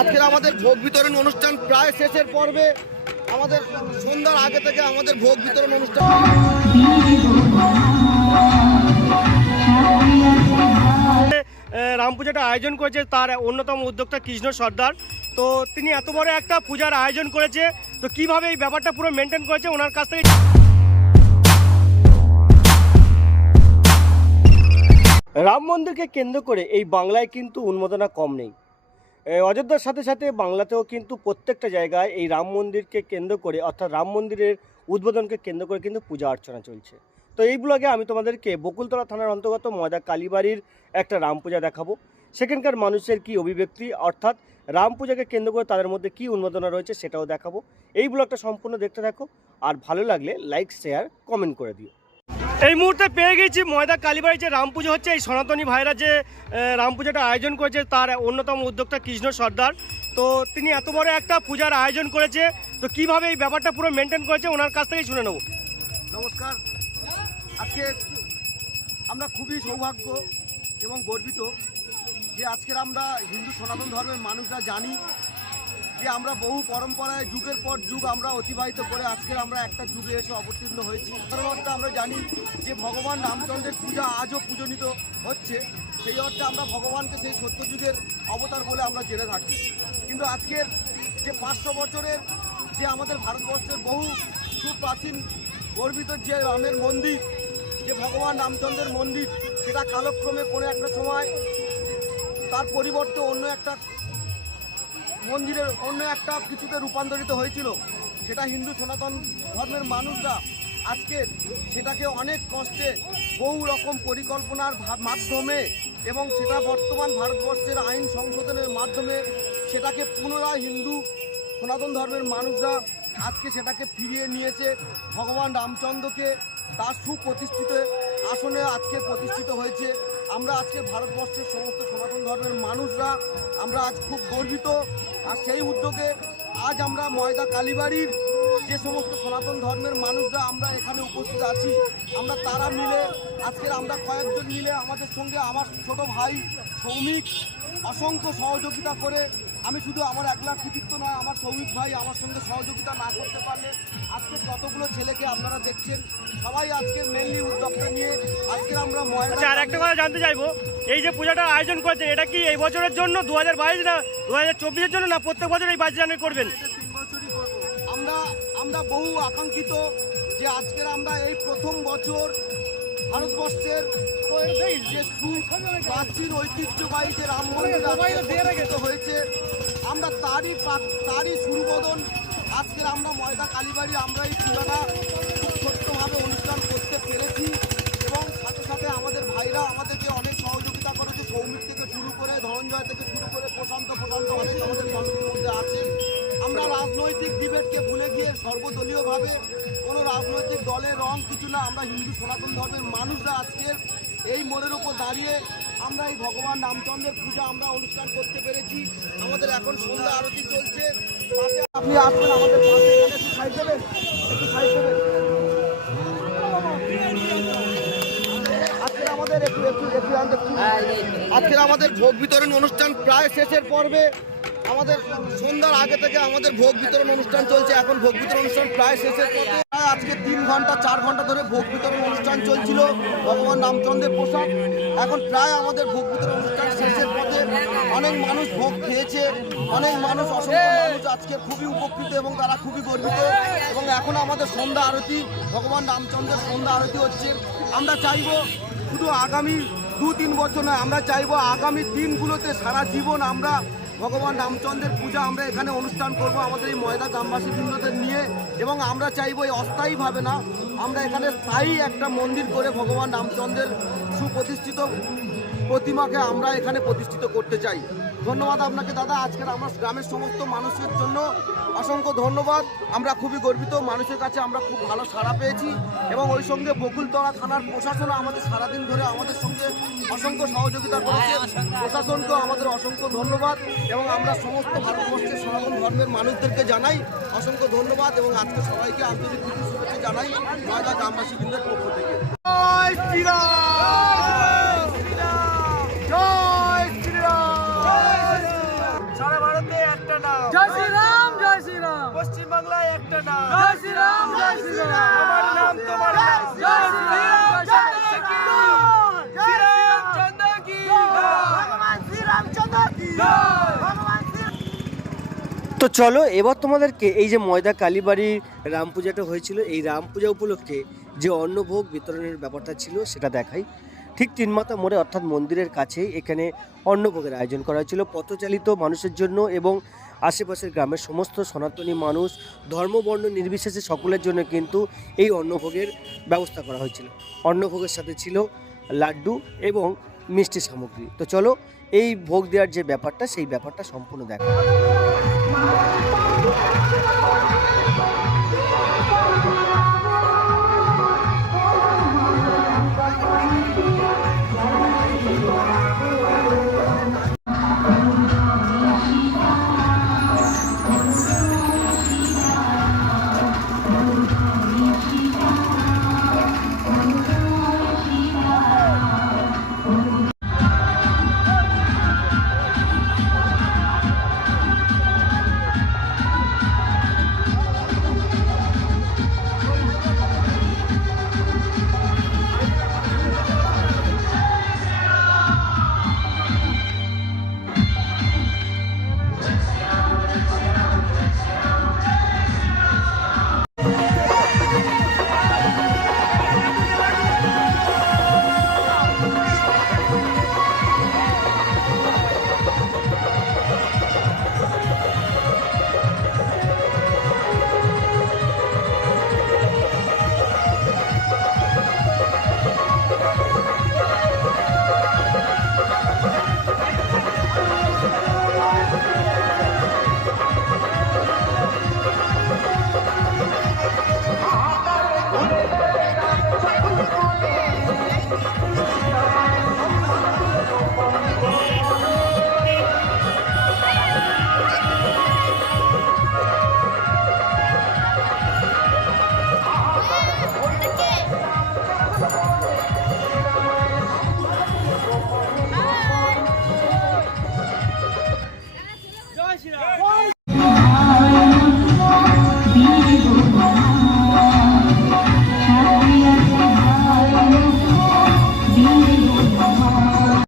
আজকের আমাদের ভোগ বিতরণ অনুষ্ঠান প্রায় শেষের পর্বে আমাদের সন্ধ্যার আগে থেকে আমাদের ভোগ বিতরণ অনুষ্ঠান রাম পূজাটা আয়োজন করেছে তার অন্যতম উদ্যোক্তা কৃষ্ণ সর্দার। তো তিনি এত বড় একটা পূজার আয়োজন করেছে, তো কীভাবে এই ব্যাপারটা পুরো মেনটেন করেছে ওনার কাছ থেকে রাম মন্দিরকে কেন্দ্র করে এই বাংলায় কিন্তু উন্মাদনা কম নেই। অযোধ্যার সাথে সাথে বাংলাতেও কিন্তু প্রত্যেকটা জায়গায় এই রাম মন্দিরকে কেন্দ্র করে, অর্থাৎ রাম মন্দিরের উদ্বোধনকে কেন্দ্র করে কিন্তু পূজা অর্চনা চলছে। তো এই ব্লগে আমি তোমাদেরকে বকুলতলা থানার অন্তর্গত ময়দা কালীবাড়ির একটা রাম পূজা দেখাবো। সেখানকার মানুষের কি অভিব্যক্তি, অর্থাৎ রাম পূজাকে কেন্দ্র করে তাদের মধ্যে কি উন্মাদনা রয়েছে সেটাও দেখাবো। এই ব্লগটা সম্পূর্ণ দেখতে থাকো, আর ভালো লাগলে লাইক শেয়ার কমেন্ট করে দিও। এই মুহূর্তে পেয়ে গেছি ময়দা কালীবাড়ি, যে রাম পুজো হচ্ছে, এই সনাতনী ভাইরা যে রাম পূজাটা আয়োজন করেছে, তার অন্যতম উদ্যোক্তা কৃষ্ণ সর্দার। তো তিনি এত বড় একটা পূজার আয়োজন করেছে, তো কীভাবে এই ব্যাপারটা পুরো মেনটেন করেছে, ওনার কাছ থেকেই শুনে নেব। নমস্কার। আজকে আমরা খুবই সৌভাগ্য এবং গর্বিত যে আজকের আমরা হিন্দু সনাতন ধর্মের মানুষরা জানি যে আমরা বহু পরম্পরায় যুগের পর যুগ আমরা অতিবাহিত করে আজকের আমরা একটা যুগে এসে অবতীর্ণ হয়েছি। অর্থে আমরা জানি যে ভগবান রামচন্দ্রের পূজা আজও পূজনীত হচ্ছে। সেই অর্থে আমরা ভগবানকে সেই সত্য যুগের অবতার বলে আমরা জেনে থাকি। কিন্তু আজকের যে পাঁচশো বছরের যে আমাদের ভারতবর্ষের বহু সুপ্রাচীন গর্বিত যে রামের মন্দির, যে ভগবান রামচন্দ্রের মন্দির, সেটা কালক্রমে কোনো একটা সময় তার পরিবর্তে অন্য একটা মন্দিরের অন্য একটা কিছুতে রূপান্তরিত হয়েছিল। সেটা হিন্দু সনাতন ধর্মের মানুষরা আজকে সেটাকে অনেক কষ্টে বহু রকম পরিকল্পনার মাধ্যমে এবং সেটা বর্তমান ভারতবর্ষের আইন সংশোধনের মাধ্যমে সেটাকে পুনরায় হিন্দু সনাতন ধর্মের মানুষরা আজকে সেটাকে ফিরিয়ে নিয়েছে। ভগবান রামচন্দ্রকে তার সুপ্রতিষ্ঠিত আসনে আজকে প্রতিষ্ঠিত হয়েছে। আমরা আজকে ভারতবর্ষের সমস্ত সনাতন ধর্মের মানুষরা আমরা আজ খুব গর্বিত। আর সেই উদ্যোগে আজ আমরা ময়দা কালীবাড়ির যে সমস্ত সনাতন ধর্মের মানুষরা আমরা এখানে উপস্থিত আছি, আমরা তারা মিলে, আজকের আমরা কয়েকজন মিলে আমাদের সঙ্গে আমার ছোট ভাই সৌমিক অসংখ্য সহযোগিতা করে আমি শুধু আমার একলা কৃতিত্ব নয় আমার সৌমিক ভাই আমার সঙ্গে সহযোগিতা না করতে পারলে আজকে যতগুলো ছেলেকে আপনারা দেখছেন? সবাই আজকের মেনলি উদ্যোগটা নিয়ে আজকে আমরা আচ্ছা আর একটা কথা জানতে চাইব। এই যে পূজাটা আয়োজন করেছেন এটা কি এই বছরের জন্য দু হাজার বাইশ না দু হাজার চব্বিশের জন্য না প্রত্যেক বছর এই বাইশ জানুয়ারি করবেন? আমরা আমরা বহু আকাঙ্ক্ষিত যে আজকের আমরা এই প্রথম বছর ভারতবর্ষের যে প্রাচীন ঐতিহ্যবাহী যে রাম মন্দির হয়েছে আমরা তারই তারই শুরুবোধন আজকের আমরা ময়দা কালীবাড়ি আমরা এই পূজাটা খুব ছোট্টভাবে অনুষ্ঠান করতে পেরেছি। এবং সাথে সাথে আমাদের ভাইরা আমাদেরকে অনেক সহযোগিতা করেছে সৌমিক থেকে শুরু করে ধনঞ্জয় থেকে শুরু করে প্রশান্ত প্রশান্ত অনেক আমাদের মানুষের মধ্যে আছে। আমরা রাজনৈতিক ডিবেটকে ভুলে গিয়ে সর্বদলীয়ভাবে কোনো রাজনৈতিক দলের রং কিছু না, আমরা হিন্দু সনাতন ধর্মের মানুষরা আজকে এই মোড়ের উপর দাঁড়িয়ে আমরা এই ভগবান রামচন্দ্রের পূজা আমরা অনুষ্ঠান করতে পেরেছি। আমাদের এখন সন্ধ্যা আরতি চলছে। পাশে আপনি আসবেন, আমাদের পাশে এখানে একটু সাইড দেবেন? একটু সাইড দেবেন? আমাদের আজকের আমাদের ভোগ বিতরণ অনুষ্ঠান প্রায় শেষের পর্বে। আমাদের সন্ধ্যার আগে থেকে আমাদের ভোগ বিতরণ অনুষ্ঠান চলছে। এখন ভোগ বিতরণ অনুষ্ঠান প্রায় শেষের প্রায় আজকে তিন ঘণ্টা, চার ঘণ্টা ধরে ভোগ বিতরণ অনুষ্ঠান চলছিল। ভগবান রামচন্দ্রের প্রসাদ। এখন প্রায় আমাদের ভোগ বিতরণ অনুষ্ঠান শেষের পথে অনেক মানুষ ভোগ খেয়েছে। অনেক মানুষ, অসংখ্য মানুষ আজকে খুবই উপকৃত এবং তারা খুবই গর্বিত। এবং এখন আমাদের সন্ধ্যা আরতি, ভগবান রামচন্দ্রের সন্ধ্যা আরতি হচ্ছে। আমরা চাইব শুধু আগামী দু তিন বছর নয়, আমরা চাইব আগামী দিনগুলোতে সারা জীবন আমরা ভগবান রামচন্দ্রের পূজা আমরা এখানে অনুষ্ঠান করব, আমাদের এই ময়দা গ্রামবাসী বৃন্দদের নিয়ে, এবং আমরা চাইব এই অস্থায়ীভাবে না, আমরা এখানে স্থায়ী একটা মন্দির করে ভগবান রামচন্দ্রের সুপ্রতিষ্ঠিত প্রতিমাকে আমরা এখানে প্রতিষ্ঠিত করতে চাই। ধন্যবাদ আপনাকে দাদা। আজকের আমার গ্রামের সমস্ত মানুষের জন্য অসংখ্য ধন্যবাদ। আমরা খুবই গর্বিত মানুষের কাছে আমরা খুব ভালো সাড়া পেয়েছি এবং ওই সঙ্গে বকুলতলা থানার প্রশাসনও আমাদের সারাদিন ধরে আমাদের সঙ্গে অসংখ্য সহযোগিতা করেছে। প্রশাসনকেও আমাদের অসংখ্য ধন্যবাদ এবং আমরা সমস্ত ভারতবর্ষের সনাতন ধর্মের মানুষদেরকে জানাই অসংখ্য ধন্যবাদ এবং আজকে সবাইকে আন্তরিক শুভেচ্ছা জানাই ময়দা গ্রামবাসী বৃন্দের পক্ষ থেকে। পশ্চিম বাংলায় একটা নাম। আমার নাম তোমার তো চলো এবার তোমাদেরকে এই যে ময়দা কালীবাড়ির রাম পূজাটা হয়েছিল এই রাম পূজা উপলক্ষে যে অন্নভোগ বিতরণের ব্যাপারটা ছিল সেটা দেখাই। ঠিক তিনমাথা মোড়ে অর্থাৎ মন্দিরের কাছেই এখানে অন্নভোগের আয়োজন করা হয়েছিল পথচালিত মানুষের জন্য এবং আশেপাশের গ্রামের সমস্ত সনাতনী মানুষ ধর্মবর্ণ নির্বিশেষে সকলের জন্য কিন্তু এই অন্নভোগের ব্যবস্থা করা হয়েছিল। অন্নভোগের সাথে ছিল লাড্ডু এবং মিষ্টি সামগ্রী। তো চলো এই ভোগ দেওয়ার যে ব্যাপারটা, সেই ব্যাপারটা সম্পূর্ণ দেখা।